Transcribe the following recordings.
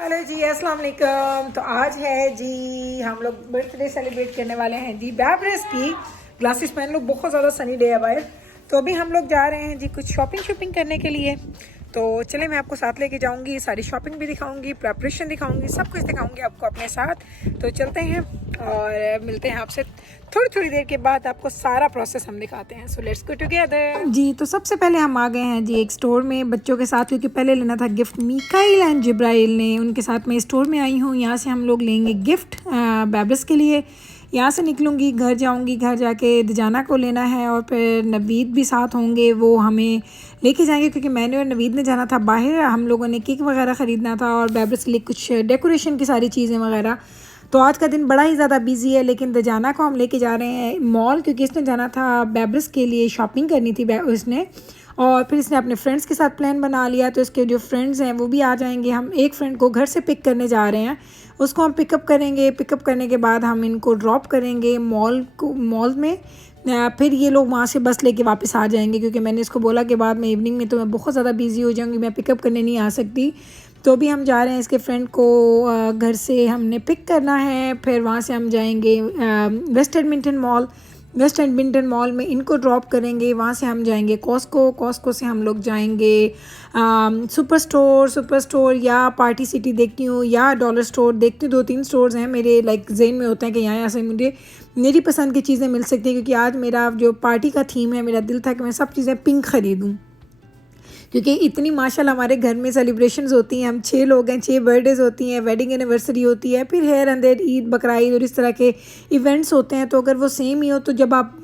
Hello जी, अस्सलाम वालेकुम। तो आज है जी, हम लोग बर्थडे सेलिब्रेट करने वाले हैं जी बैब्रेस की। ग्लासेस पहन लो, बहुत ज़्यादा सनी डे है बाहर। तो अभी हम लोग जा रहे हैं जी कुछ शॉपिंग करने के लिए। तो चले, मैं आपको साथ लेके जाऊंगी, सारी शॉपिंग भी दिखाऊंगी, प्रेपरेशन दिखाऊंगी, सब कुछ दिखाऊंगी आपको अपने साथ। तो चलते हैं और मिलते हैं आपसे थोड़ी थोड़ी देर के बाद। आपको सारा प्रोसेस हम दिखाते हैं। सो लेट्स गो टुगेदर जी। तो सबसे पहले हम आ गए हैं जी एक स्टोर में बच्चों के साथ, क्योंकि पहले लेना था गिफ्ट मिकाइल एंड जिब्राइल ने, उनके साथ मैं स्टोर में आई हूँ। यहाँ से हम लोग लेंगे गिफ्ट बैब्रेस के लिए। यहाँ से निकलूँगी, घर जाऊँगी, घर जाके दजाना को लेना है और फिर नवीद भी साथ होंगे, वो हमें लेके जाएंगे क्योंकि मैंने और नवीद ने जाना था बाहर। हम लोगों ने केक वगैरह ख़रीदना था और बैब्रेस के लिए कुछ डेकोरेशन की सारी चीज़ें वगैरह। तो आज का दिन बड़ा ही ज़्यादा बिजी है, लेकिन दजाना को हम लेके जा रहे हैं मॉल, क्योंकि इसने जाना था बैब्रेस के लिए, शॉपिंग करनी थी उसने। और फिर इसने अपने फ्रेंड्स के साथ प्लान बना लिया, तो इसके जो फ्रेंड्स हैं वो भी आ जाएंगे। हम एक फ्रेंड को घर से पिक करने जा रहे हैं, उसको हम पिकअप करेंगे। पिकअप करने के बाद हम इनको ड्रॉप करेंगे मॉल में। फिर ये लोग वहाँ से बस लेके वापस आ जाएंगे, क्योंकि मैंने इसको बोला कि बाद में इवनिंग में तो मैं बहुत ज़्यादा बिजी हो जाऊँगी, मैं पिकअप करने नहीं आ सकती। तो भी हम जा रहे हैं, इसके फ्रेंड को घर से हमने पिक करना है। फिर वहाँ से हम जाएंगे वेस्ट एडमिंटन मॉल में इनको ड्रॉप करेंगे। वहाँ से हम जाएंगे कॉस्को से हम लोग जाएंगे सुपर स्टोर या पार्टी सिटी देखती हूँ या डॉलर स्टोर देखती हूँ। 2-3 स्टोर्स हैं मेरे लाइक जेन में होते हैं कि यहाँ से मुझे मेरी पसंद की चीज़ें मिल सकती हैं, क्योंकि आज मेरा जो पार्टी का थीम है, मेरा दिल था कि मैं सब चीज़ें पिंक ख़रीदूँ, क्योंकि इतनी माशाल्लाह हमारे घर में सेलिब्रेशंस होती हैं। हम 6 लोग हैं, 6 बर्थडेज़ होती हैं, वेडिंग एनिवर्सरी होती है, फिर हेयर अंदर ईद, बकरा ईद और इस तरह के इवेंट्स होते हैं। तो अगर वो सेम ही हो, तो जब आप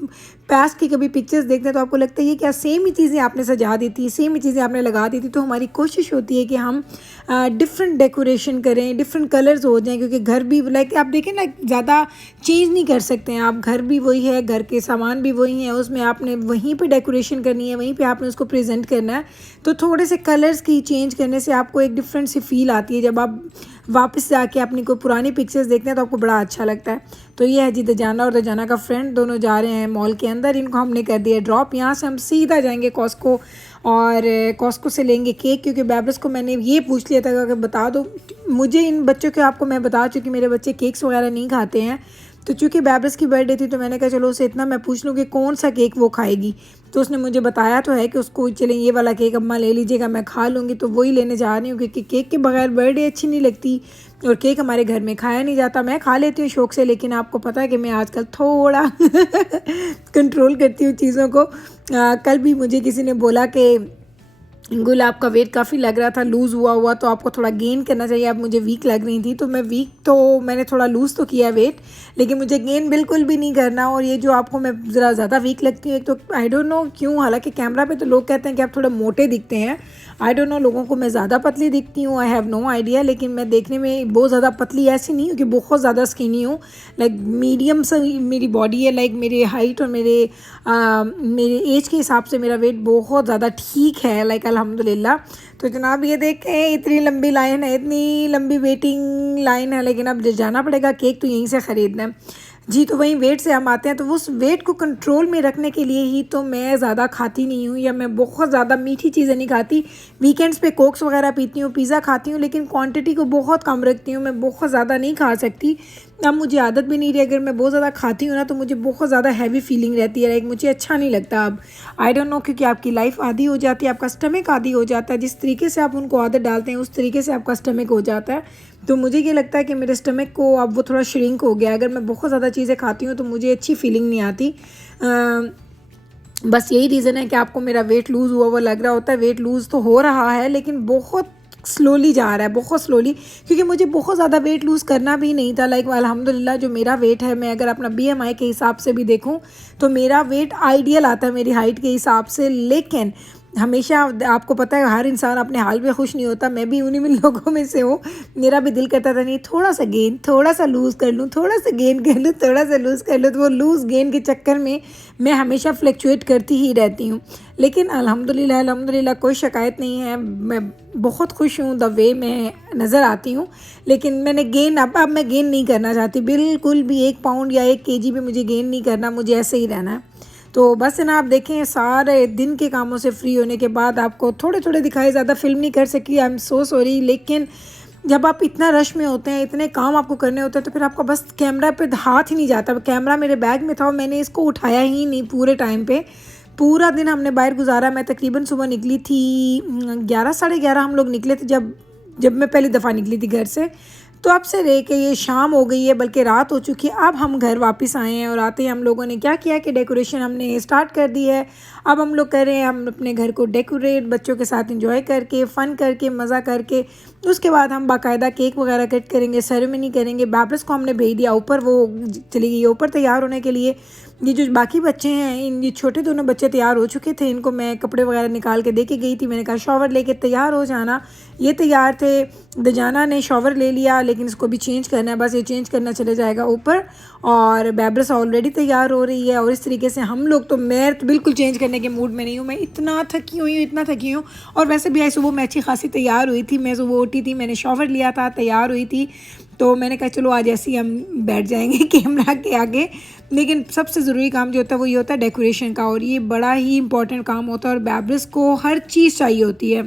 पास्ट की कभी पिक्चर्स देखते हैं तो आपको लगता है ये क्या सेम ही चीज़ें आपने सजा दी थी, सेम ही चीज़ें आपने लगा दी थी। तो हमारी कोशिश होती है कि हम डिफरेंट डेकोरेशन करें, डिफरेंट कलर्स हो जाएं, क्योंकि घर भी लाइक आप देखें ना, ज़्यादा चेंज नहीं कर सकते हैं आप। घर भी वही है, घर के सामान भी वही हैं, उसमें आपने वहीं पे डेकोरेशन करनी है, वहीं पे आपने उसको प्रेजेंट करना है। तो थोड़े से कलर्स की चेंज करने से आपको एक डिफरेंट सी फील आती है। जब आप वापस जाके अपनी कोई पुरानी पिक्चर्स देखते हैं तो आपको बड़ा अच्छा लगता है। तो ये है जी दजाना और दजाना का फ्रेंड, दोनों जा रहे हैं मॉल के अंदर। इनको हमने कर दिया ड्रॉप। यहाँ से हम सीधा जाएंगे कॉस्को और कॉस्को से लेंगे केक, क्योंकि बैब्रेस को मैंने ये पूछ लिया था कि बता दो मुझे इन बच्चों के, आपको मैं बता चुकी मेरे बच्चे केक्स वगैरह नहीं खाते हैं। तो चूँकि बैब्रेस की बर्थडे थी तो मैंने कहा चलो उसे इतना मैं पूछ लूँ कि कौन सा केक वो खाएगी। तो उसने मुझे बताया तो है कि उसको चलें ये वाला केक अम्मा ले लीजिएगा, मैं खा लूँगी। तो वही लेने जा रही हूँ, क्योंकि केक के बगैर बर्थडे अच्छी नहीं लगती और केक हमारे घर में खाया नहीं जाता। मैं खा लेती हूँ शौक़ से, लेकिन आपको पता है कि मैं आजकल थोड़ा कंट्रोल करती हूँ चीज़ों को। कल भी मुझे किसी ने बोला कि गुल आपका वेट काफ़ी लग रहा था, लूज़ हुआ तो आपको थोड़ा गेन करना चाहिए, आप मुझे वीक लग रही थी। तो मैंने थोड़ा लूज़ तो किया वेट, लेकिन मुझे गेन बिल्कुल भी नहीं करना। और ये जो आपको मैं ज़रा ज़्यादा वीक लगती हूँ, एक तो आई डोंट नो क्यों, हालांकि कैमरा पे तो लोग कहते हैं कि आप थोड़े मोटे दिखते हैं। आई डोंट नो लोगों को मैं ज़्यादा पतली दिखती हूँ, आई हैव नो आइडिया। लेकिन मैं देखने में बहुत ज़्यादा पतली ऐसी नहीं हूँ कि बहुत ज़्यादा स्किनी हूँ, लाइक मीडियम से मेरी बॉडी है। लाइक मेरे हाइट और मेरे एज के हिसाब से मेरा वेट बहुत ज़्यादा ठीक है, लाइक अल्हम्दुलिल्लाह। तो जनाब ये देखें, इतनी लंबी लाइन है, इतनी लंबी वेटिंग लाइन है, लेकिन अब जाना पड़ेगा, केक तो यहीं से ख़रीदना है जी। तो वहीं वेट से हम आते हैं, तो उस वेट को कंट्रोल में रखने के लिए ही तो मैं ज़्यादा खाती नहीं हूँ, या मैं बहुत ज़्यादा मीठी चीज़ें नहीं खाती। वीकेंड्स पे कोक्स वगैरह पीती हूँ, पिज़्ज़ा खाती हूँ, लेकिन क्वांटिटी को बहुत कम रखती हूँ। मैं बहुत ज़्यादा नहीं खा सकती, अब मुझे आदत भी नहीं रही। अगर मैं बहुत ज़्यादा खाती हूँ ना, तो मुझे बहुत ज़्यादा हैवी फीलिंग रहती है, लाइक मुझे अच्छा नहीं लगता अब। आई डोंट नो, क्योंकि आपकी लाइफ आदी हो जाती है, आपका स्टमक आदी हो जाता है। जिस तरीके से आप उनको आदत डालते हैं उस तरीके से आपका स्टमक हो जाता है। तो मुझे ये लगता है कि मेरे स्टमक को अब वो थोड़ा श्रिंक हो गया। अगर मैं बहुत ज़्यादा चीज़ें खाती हूँ तो मुझे अच्छी फीलिंग नहीं आती। बस यही रीज़न है कि आपको मेरा वेट लूज़ हुआ वो लग रहा होता है। वेट लूज़ तो हो रहा है, लेकिन बहुत स्लोली जा रहा है, बहुत स्लोली, क्योंकि मुझे बहुत ज़्यादा वेट लूज़ करना भी नहीं था। लाइक अल्हम्दुलिल्लाह जो मेरा वेट है, मैं अगर अपना BMI के हिसाब से भी देखूं तो मेरा वेट आइडियल आता है मेरी हाइट के हिसाब से। लेकिन हमेशा आपको पता है हर इंसान अपने हाल में खुश नहीं होता, मैं भी उन्हीं में लोगों में से हूँ। मेरा भी दिल करता था नहीं थोड़ा सा गेन, थोड़ा सा लूज़ कर लूँ, थोड़ा सा गेन कर लूँ, थोड़ा सा लूज़ कर लूँ। तो वो लूज़ गेन के चक्कर में मैं हमेशा फ्लक्चुएट करती ही रहती हूँ। लेकिन अल्हम्दुलिल्लाह कोई शिकायत नहीं है, मैं बहुत खुश हूँ द वे मैं नज़र आती हूँ। लेकिन मैंने गेन अब मैं गेन नहीं करना चाहती बिल्कुल भी। 1 पाउंड या 1 kg भी मुझे गेन नहीं करना, मुझे ऐसे ही रहना है। तो बस ना, आप देखें सारे दिन के कामों से फ्री होने के बाद आपको थोड़े थोड़े दिखाए, ज़्यादा फिल्म नहीं कर सकी, आई एम सो सॉरी। लेकिन जब आप इतना रश में होते हैं, इतने काम आपको करने होते हैं, तो फिर आपका बस कैमरा पे हाथ ही नहीं जाता। कैमरा मेरे बैग में था और मैंने इसको उठाया ही नहीं पूरे टाइम पे। पूरा दिन हमने बाहर गुजारा। मैं तकरीबन सुबह निकली थी 11 साढ़े 11 हम लोग निकले थे जब मैं पहली दफ़ा निकली थी घर से। तो अब से रह के ये शाम हो गई है, बल्कि रात हो चुकी है। अब हम घर वापस आए हैं और आते ही हम लोगों ने क्या किया कि डेकोरेशन हमने स्टार्ट कर दी है। अब हम लोग कर रहे हैं, हम अपने घर को डेकोरेट बच्चों के साथ इंजॉय करके, फ़न करके, मज़ा करके। उसके बाद हम बाकायदा केक वगैरह कट करेंगे, सेरेमनी करेंगे। बैब्रस को हमने भेज दिया ऊपर, वो चली गई ऊपर तैयार होने के लिए। ये जो बाकी बच्चे हैं, ये छोटे दोनों बच्चे तैयार हो चुके थे। इनको मैं कपड़े वगैरह निकाल के दे के गई थी। मैंने कहा शॉवर लेके तैयार हो जाना। ये तैयार थे। दजाना ने शॉवर ले लिया, लेकिन इसको भी चेंज करना है, बस ये चेंज करना चले जाएगा ऊपर। और बैब्रस ऑलरेडी तैयार हो रही है। और इस तरीके से हम लोग तो, मैं तो बिल्कुल चेंज करने के मूड में नहीं हूँ। मैं इतना थकी हुई हूँ, इतना थकी हूँ। और वैसे भी आज सुबह मैं अच्छी खासी तैयार हुई थी। मैं सुबह उठी थी, मैंने शॉवर लिया था, तैयार हुई थी। तो मैंने कहा चलो आज ऐसे ही हम बैठ जाएंगे कैमरा के आगे। लेकिन सबसे ज़रूरी काम जो होता है वो ये होता है डेकोरेशन का, और ये बड़ा ही इंपॉर्टेंट काम होता है। और बैब्रस को हर चीज़ चाहिए होती है।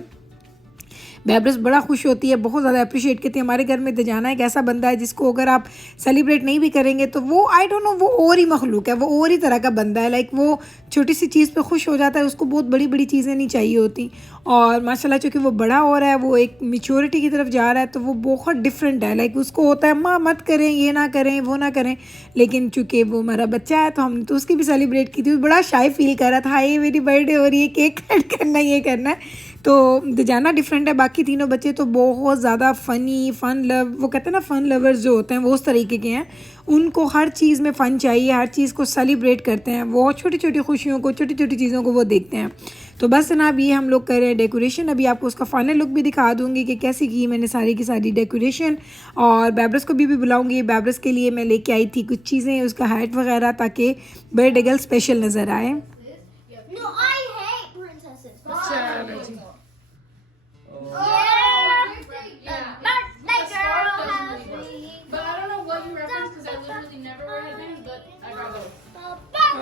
बैब्रस बड़ा खुश होती है, बहुत ज़्यादा अप्रिशिएट करती है। हमारे घर में दजाना एक ऐसा बंदा है जिसको अगर आप सेलिब्रेट नहीं भी करेंगे तो वो, आई डोंट नो, वो और ही मखलूक है, वो और ही तरह का बंदा है। लाइक वो छोटी सी चीज़ पे खुश हो जाता है, उसको बहुत बड़ी बड़ी चीज़ें नहीं चाहिए होती। और माशाल्लाह चूँकि वो बड़ा हो रहा है, वो एक मैच्योरिटी की तरफ जा रहा है, तो वो बहुत डिफरेंट है। लाइक उसको होता है माँ मत करें, ये ना करें, वो ना करें। लेकिन चूँकि वो हमारा बच्चा है तो हमने तो उसकी भी सेलिब्रेट की थी। बड़ा शाय फील कर रहा था, हाय मेरी बर्थडे हो रही है, केक कट करना, ये करना है। तो दजाना डिफरेंट है, बाकी तीनों बच्चे तो बहुत ज़्यादा फ़नी, फ़न लव, वो कहते हैं ना फ़न लवर्स जो होते हैं वो उस तरीके के हैं। उनको हर चीज़ में फ़न चाहिए, हर चीज़ को सेलिब्रेट करते हैं वो, छोटी छोटी खुशियों को, छोटी छोटी चीज़ों को वो देखते हैं। तो बस जनाब ये हम लोग कर रहे हैं डेकोरेशन। अभी आपको उसका फाइनल लुक भी दिखा दूँगी कि कैसी की मैंने सारी की सारी डेकोरेशन। और बैब्रस को भी बुलाऊँगी। बैब्रस के लिए मैं लेके आई थी कुछ चीज़ें, उसका हैट वगैरह, ताकि बर्थडे गर्ल स्पेशल नज़र आए। No, I hate princesses. चलो जी।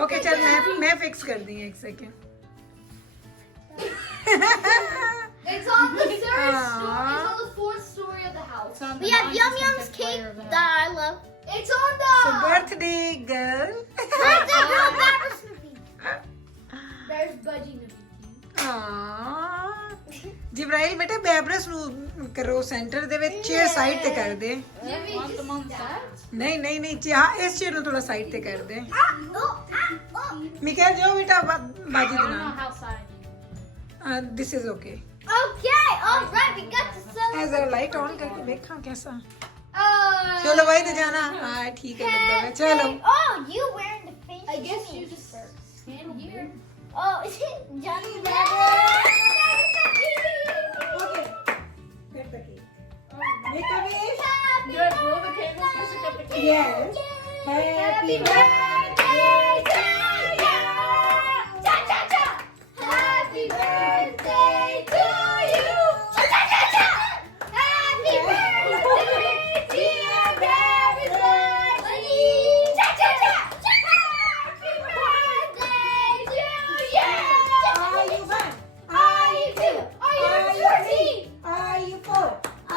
ओके चल, मैं फिक्स कर दी एक second. It's on the third story. It's on the fourth story of the house. We have Yum Yum's cake that I love. It's on the. So birthday girl. Birthday girl, Barbara Snoopy. There's Budgie Snoopy. जिब्राइल बेटा बैब्रस ਨੂੰ ਕਰੋ centre ਦੇ ਵਿੱਚ, chair side ਤੇ ਕਰ ਦੇ। ਨਹੀਂ ਨਹੀਂ ਨਹੀਂ, ਹਾਂ ਇਸ ਚੇਅਰ ਨੂੰ ਥੋੜਾ ਸਾਈਡ ਤੇ ਕਰ ਦੇ। ਮਿਕਰ ਜੋ ਬੇਟਾ ਬਾਜੀ ਦੇ ਨਾਲ। This is okay. Okay, all right, we got to celebrate. जरा लाइट ऑन करके देखा कैसा। चलो भाई तो जाना। हाँ ठीक है, लगता है। चलो। Oh, you wearing the face? I guess you just stand here. Oh, Johnny okay फिर तक make a wish. Good, blow the candles, music up the cake. Yes, happy birthday to you. Cha cha cha. Happy birthday to you. Cha cha cha cha. Happy birthday dear everybody. Cha cha cha. Happy birthday to you. Are you one? Are you two? Are you 13? Are you 4?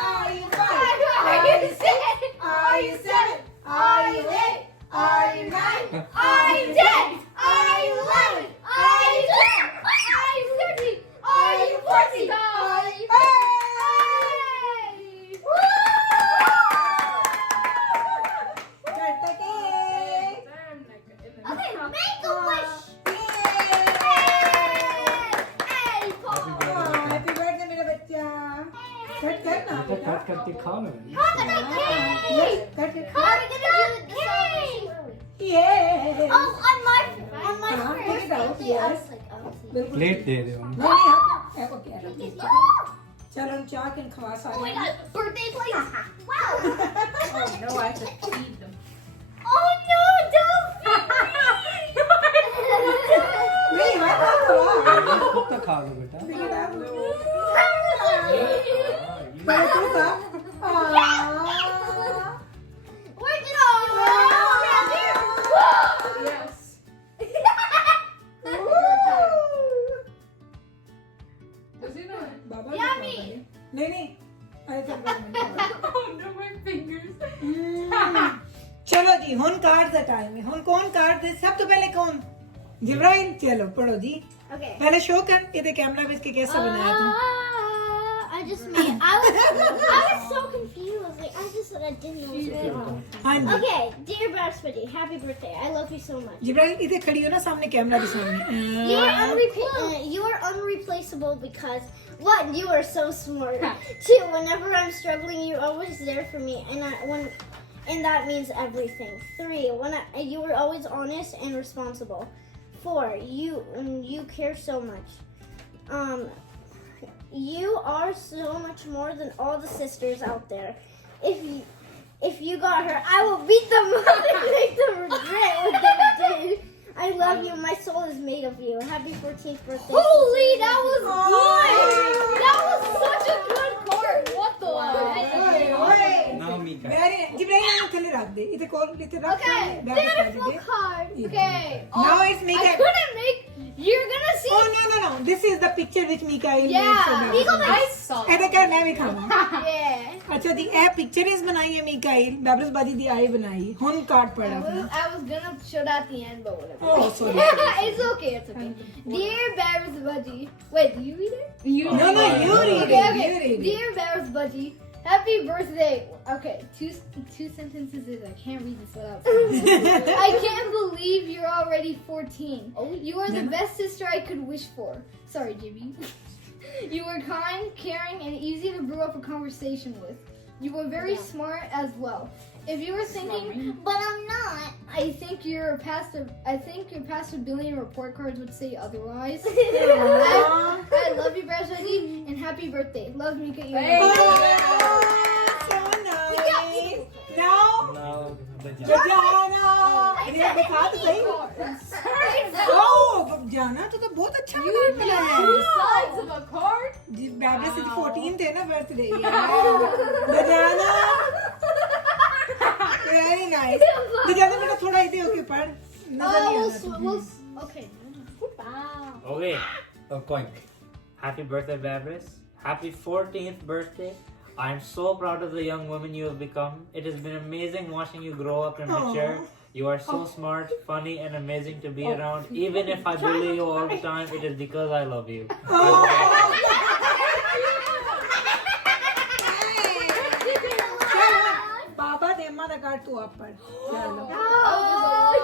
Are you 5? Are you 6? Are you 7? Are you 8? Are you 9? Are you 10? Are you 11? Are you 12? Are you 13? Are you 14? Are you 15? Cut the cake. Okay, make a wish. Hey, Paul. Happy birthday मेरा बच्चा। Cut करना बेटा। Cut करके खाओ ना। How can I cake? Cut के How are we gonna do the celebration? Yes. Oh, on my हाँ, first take it out, birthday, I yes. was like, oh, बिल्कुल। प्लेट दे दे उन्हें। नहीं नहीं, आप ओके no. चलो हम चाक इन खवा Oh सारे। my god, birthday place. Wow. Oh no, I have to feed them. Oh no, don't feed नहीं हाथ मत खवा। खुद तो खा लो बेटा। पर तू खा। Where's it all? Yes. Baba Yummy. नहीं नहीं, अरे चल टाइम है हुन कौन कार्ड दे सब तो पहले कौन जिब्राइल चलो पढ़ो जी Okay. पहले शो कर इधर कैमरा में इसके कैसा बनाया तू I just made. I was so confused. Like I didn't know what to do. हाँ जी Okay, dear Bhaspati, happy birthday. I love you so much. जिब्राइल इधर खड़ी हो ना सामने कैमरा के सामने You are unreplaceable because one, you are so smart. Two, whenever I'm struggling, you're always there for me, and that means everything. Three, you are always honest and responsible. Four, you care so much. You are so much more than all the sisters out there. If you got her, I will beat them up and make them regret what they did. I love you. My soul is made of you. Happy 14th birthday. Holy, that was good. That was such a good card. What the? Now Mika. वेरी जिब्राइल थले रख दे इधर call इधर रख Okay, beautiful card. Okay. Now it's Mika. I couldn't make. You're gonna see. Oh no this is the picture which Mikael made Yeah. for Mika Babs made- saw ਇਹਦਾ ਕਰ ਮੈਂ ਵੀ ਖਾਵਾਂ Yeah. ਅੱਛਾ ਦੀ ਇਹ ਪਿਕਚਰ ਇਸ ਬਣਾਈ ਹੈ Mikael ਬਾਬਰਸ ਬਾਜੀ ਦੀ ਆਈ ਬਣਾਈ ਹੁਣ ਕਾਰਡ ਪੜ ਆਪਣਾ I was gonna show that at the end, but whatever. Oh, sorry. It's okay. It's okay. Dear Bears Budgie. Wait, do you read it? You No, you read Okay, it. okay. You read it. Dear Bears Budgie, happy birthday. Okay, two sentences is I can't read this without. I can't believe you're already 14. Oh, you are the best sister I could wish for. Sorry, Jimmy. You were kind, caring, and easy to brew up a conversation with. You were very smart as well. If you were thinking, but I'm not. I think you're past a billion report cards would say otherwise. I love you, Brashadi, and happy birthday. Love, Mika. So nice. Now Now जाना ये दिखा तो सही ओ जाना तो बहुत अच्छा card मिला है sides of a card. जी बाबरस की 14th है ना बर्थडे जाना वेरी नाइस जाना बेटा थोड़ा इधर होके पढ़ नजर नहीं आ रहा Okay. Okay, Oink. Happy birthday, Babris. Happy 14th birthday. I'm so proud of the young woman you have become. It has been amazing watching you grow up and mature. You are so smart, funny, and amazing to be around. Even if I bully you all the time, it is because I love you. बाबा देम्मा दा card तू आप पढ़ चलो Oh,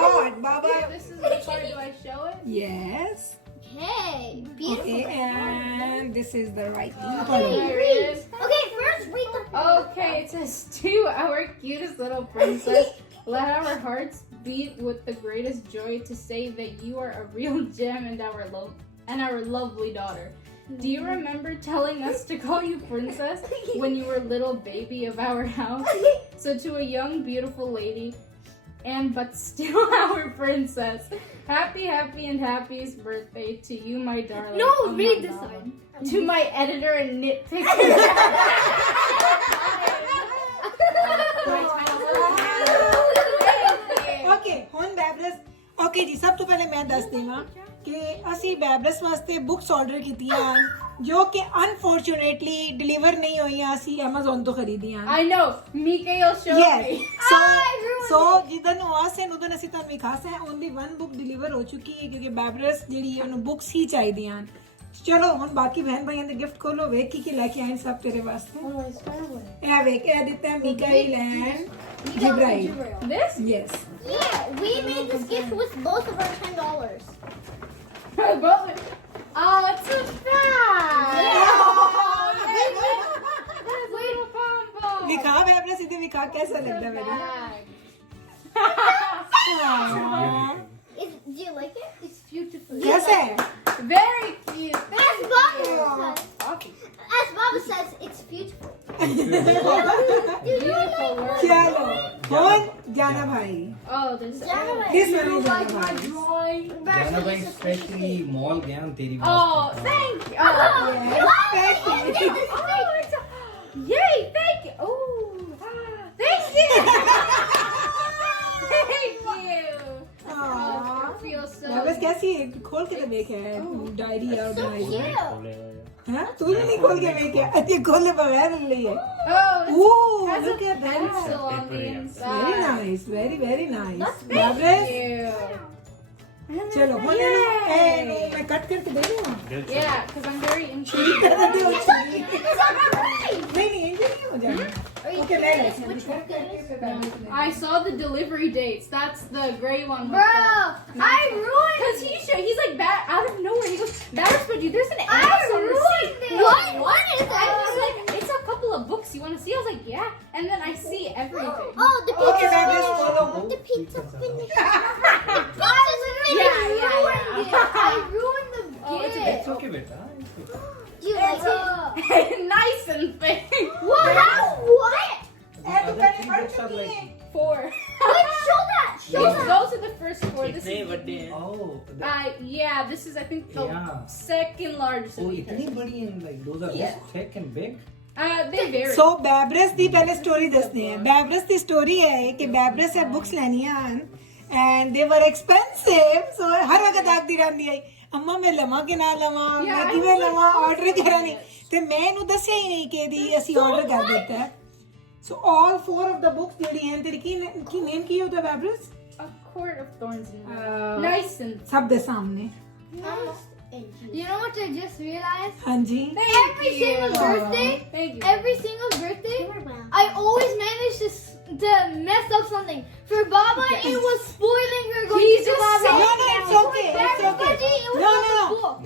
Lord Baba This is the card. Do I show it? yes hey, beautiful. okay and this is the right thing There it is. Okay, first read the. Okay, it says to our cutest little princess, let our hearts beat with the greatest joy to say that you are a real gem and our lovely daughter. Do you remember telling us to call you princess when you were a little baby of our house? So to a young, beautiful lady, but still our princess, happy and happiest birthday to you, my darling. No, Oh, my read this God. one. To my editor and nitpicker. Okay ਹੁਣ ਬੈਬਰਸ okay ਜੀ ਸਭ ਤੋਂ ਪਹਿਲੇ ਮੈਂ ਦੱਸ ਦੇਵਾਂ ਕਿ ਅਸੀਂ ਬੈਬਰਸ ਵਾਸਤੇ ਬੁక్స్ ਆਰਡਰ ਕੀਤੀਆਂ ਜੋ ਕਿ ਅਨਫੋਰਚੂਨੇਟਲੀ ਡਿਲੀਵਰ ਨਹੀਂ ਹੋਈਆਂ ਅਸੀਂ Amazon ਤੋਂ ਖਰੀਦੀਆਂ I know. Mikael showed me. ਸੋ ਜਿੱਦਨ ਨੂੰ ਆਸੇ ਨੂੰ ਉਦੋਂ ਅਸੀਂ ਤੁਹਾਨੂੰ ਵਿਖਾਸ ਹੈ ਓਨਲੀ ਵਨ ਬੁੱਕ ਡਿਲੀਵਰ ਹੋ ਚੁੱਕੀ ਹੈ ਕਿਉਂਕਿ ਬੈਬਰਸ ਜਿਹੜੀ ਹੈ ਉਹਨੂੰ ਬੁక్స్ ਹੀ ਚਾਹੀਦੀਆਂ ਚਲੋ ਹੁਣ ਬਾਕੀ ਬਹਿਨ ਭਾਈਆਂ ਦੇ ਗਿਫਟ ਖੋਲੋ ਵੇਖ ਕੀ ਲੈ ਕੇ ਆਏ ਸਭ ਤੇਰੇ ਵਾਸਤੇ ਇਹ ਵੇਖ ਇਹ ਦਿੱਤਾ ਹੈ Mikael and Jibrail This? Yes Yeah, we made this gift with both of our $10. Oh, it's a bag. That's little combo. विखा बैबरस इधर विखा कैसा लगता है मेरा Do you like it? It's beautiful. कैसा है Very cute. As Baba says, Coffee. as Baba says, it's beautiful. Beautiful word. चलो कौन जाना भाई Oh, this. This one is like Jana my भाई drawing. जाना भाई स्पेशली मॉल गया हूँ तेरी Oh, thank you. Oh, yay, thank you. Oh, thank you. Thank you. feel so. बस कैसी है? खोल के तो देखे डायरी और डायरी Cute. हाँ तूने नहीं खोल के देखे अच्छी खोले बगैर ले है Oh, oh has look a at that pencil on the very inside. nice very nice That's Barbara Ew. चलो होने दो ए नो मैं कट करके दे दूँ Yeah, because I'm very intrigued. कर देती हूँ नहीं इंजरी नहीं हो जाएगा ओके ले ले Which one is? I saw the delivery dates. That's the gray one. with Bro, I ruined. Because he's like back out of nowhere. He goes, Barris, there's an I ass on the ruined seat. it. What is And he's like, it's a couple of books. You want to see? I was like, yeah. And then I see everything. Oh, the Okay, pizza Barbara, finish. follow. The pizza finish. I literally Yeah. ruined it. I ruined the Oh, it's a gift. It's okay, beta. It's okay. Do you like it? Nice and thick. What? What? The other three books are like. 4. Wait, show that. Show that. Those are the first 4. This कितने is. बड़े हैं? Oh. Yeah, this is I think the Yeah. second largest. Oh, of these. इतनी बड़ी and like those are Yeah. this thick and big. They vary. सो बैब्रस दी पहले story दसनी है बैब्रस दी story है कि बैब्रस से बुक्स लेनी है and they were expensive so हर वक्त आग दी रहंदी है अम्मा मैं लमा के ना लमा मैं किवें लमा ऑर्डर करा नहीं ते मैं इनू दस्या ही नहीं कि दी ਅਸੀਂ ਆਰਡਰ ਕਰ ਦਿੱਤਾ ਹੈ ਸੋ ਆਲ 4 ਆਫ ਦ ਬੁక్స్ ਜਿਹੜੀ हैं तेरी की नेम की होता है बैब्रस A Court of Thorns and Nice and. सब दे सामने You know what I just realized? हाँ जी Every single birthday, Thank you. every single birthday, I always manage to mess up something. For Baba, it was spoiling her going He's to just Baba. No, no, it's okay. It's okay. It was No, on the no, book.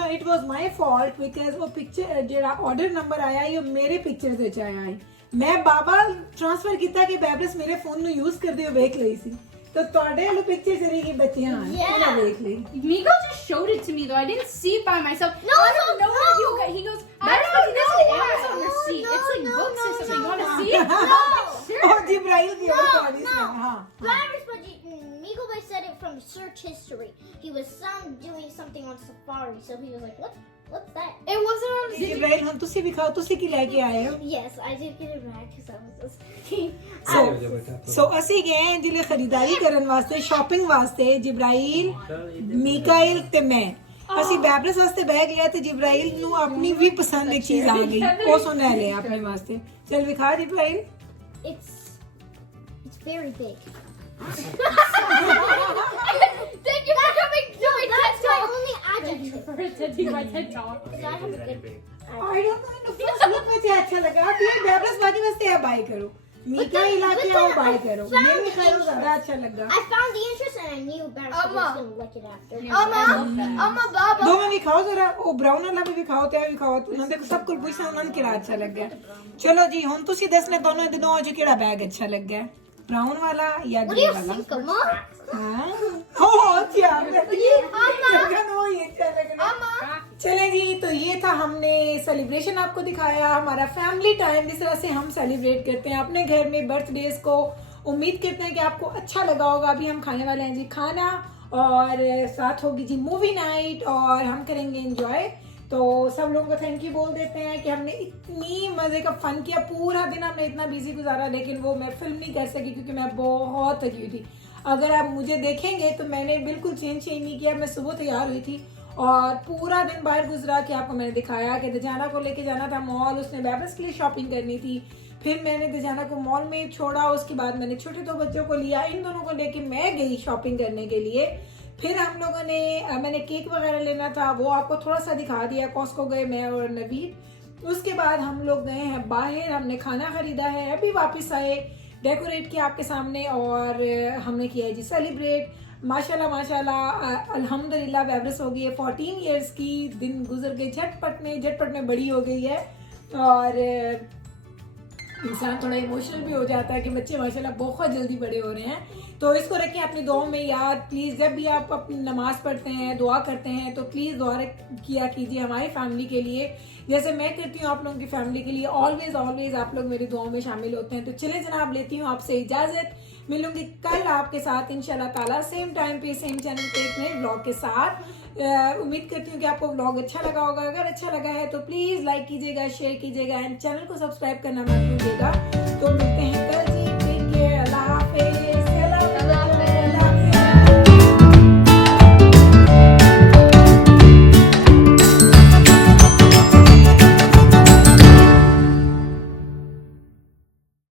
no. It was my fault because वो picture जेड़ा order number आया ये मेरे picture से आया है मैं बाबा transfer किया कि बैब्रस मेरे फोन ਨੂੰ यूज करते हुए देख ਲਈ ਸੀ तो ਤੁਹਾਡੇ ਵਾਲੇ ਪਿਕਚਰ ਸਰੀ ਕੀ ਬੱਚੀਆਂ ਉਹਨਾਂ ਦੇਖ ਲਈ Miko just showed it to me though. I didn't see it by myself. No, Out of no, nowhere, no. he goes, I don't There's an know. Amazon receipt. No, It's like no, books or no, something. You want to no. see it? No. और जिब्राइल की और stories No. हां Virus budget. Miko Boy said it from search history. He was doing something on Safari, so he was like, "What's that?" It wasn't on. जिब्राइल हम ਤੁਸੀਂ ਵਿਖਾਓ ਤੁਸੀਂ ਕੀ ਲੈ ਕੇ ਆਏ ਹੋ Yes, I did get it back because I was just. ਸੋ ਅਸੀਂ ਗਏ ਹਾਂ ਜਿਹੜੇ ਖਰੀਦਾਰੀ ਕਰਨ ਵਾਸਤੇ ਸ਼ਾਪਿੰਗ ਵਾਸਤੇ ਜਿਬਰਾਈਲ ਮੀਕਾਇਲ ਤੇ ਮੈਂ ਅਸੀਂ ਬੈਬਰਸ ਵਾਸਤੇ ਬੈਗ ਲਿਆ ਤੇ ਜਿਬਰਾਈਲ ਨੂੰ ਆਪਣੀ ਵੀ ਪਸੰਦ ਇੱਕ ਚੀਜ਼ ਆ ਗਈ ਉਹ ਸੁਣ ਲੈ ਲਿਆ ਆਪਣੇ ਵਾਸਤੇ ਚਲ ਵਿਖਾ Jibrail It's very big. Thank you for coming to my TED Talk. Only adjective. For attending my TED Talk. I have a good. I don't know in first look मुझे अच्छा लगा आप ये बैबरस वाली वास्ते आप बाय करो मीकाइल आके आओ बाय करो मेरे को ज्यादा अच्छा लगा I found the interest and I knew Barry was going to like it after. Baba दो में दिखाओ जरा ਉਹ ਬ੍ਰਾਊਨ ਵਾਲਾ ਵੀ ਦਿਖਾਓ ਤੇ ਵਿਖਾਓ ਉਹਨਾਂ ਦੇ ਸਭ ਕੁਝ ਪੁੱਛਣਾ ਉਹਨਾਂ ਨੂੰ ਕਿਹੜਾ ਅੱਛਾ ਲੱਗਾ ਚਲੋ ਜੀ ਹੁਣ ਤੁਸੀਂ ਦੱਸਣਾ ਤੁਹਾਨੂੰ ਇਹ ਦੋਵਾਂ ਚ ਕਿਹੜਾ ਬੈਗ ਅੱਛਾ ਲੱਗਾ ब्राउन वाला या What do ग्रे you वाला think, Mama? हाँ अच्छा चले जी तो ये था हमने सेलिब्रेशन आपको दिखाया हमारा फैमिली टाइम जिस तरह से हम सेलिब्रेट करते हैं अपने घर में बर्थडेज को उम्मीद करते हैं कि आपको अच्छा लगा होगा अभी हम खाने वाले हैं जी खाना और साथ होगी जी मूवी नाइट और हम करेंगे एंजॉय तो सब लोगों को थैंक यू बोल देते हैं कि हमने इतनी मज़े का फ़न किया पूरा दिन हमने इतना बिजी गुजारा लेकिन वो मैं फिल्म नहीं कर सकी क्योंकि मैं बहुत थकी हुई थी अगर आप मुझे देखेंगे तो मैंने बिल्कुल चेंज नहीं किया मैं सुबह तैयार हुई थी और पूरा दिन बाहर गुजरा कि आपको मैंने दिखाया कि दजाना को लेके जाना था मॉल उसने बैबर्स के लिए शॉपिंग करनी थी फिर मैंने दजाना को मॉल में छोड़ा उसके बाद मैंने छोटे 2 बच्चों को लिया इन दोनों को लेके मैं गई शॉपिंग करने के लिए फिर हम लोगों ने मैंने केक वगैरह लेना था वो आपको थोड़ा सा दिखा दिया कॉस्को गए मैं और नवीद उसके बाद हम लोग गए हैं बाहर हमने खाना खरीदा है अभी वापस आए डेकोरेट किया आपके सामने और हमने किया है जी सेलिब्रेट माशाल्लाह अल्हम्दुलिल्लाह बैबरस हो गई है 14 इयर्स की दिन गुजर गए झटपट में बड़ी हो गई है और इंसान थोड़ा इमोशनल भी हो जाता है कि बच्चे माशाल्लाह बहुत जल्दी बड़े हो रहे हैं तो इसको रखें अपनी दुआओं में याद प्लीज़ जब भी आप अपनी नमाज पढ़ते हैं दुआ करते हैं तो प्लीज़ दुआ किया कीजिए हमारी फैमिली के लिए जैसे मैं करती हूँ आप लोगों की फैमिली के लिए ऑलवेज आप लोग मेरी दुआओं में शामिल होते हैं तो चले जनाब लेती हूँ आपसे इजाज़त मिलूंगी कल आपके साथ इंशाल्लाह ताला सेम टाइम पे सेम चैनल पे एक नए ब्लॉग के साथ उम्मीद करती हूँ कि आपको ब्लॉग अच्छा लगा होगा अगर अच्छा लगा है तो प्लीज़ लाइक कीजिएगा शेयर कीजिएगा एंड चैनल को सब्सक्राइब करना मत भूलिएगा तो मिलते हैं कल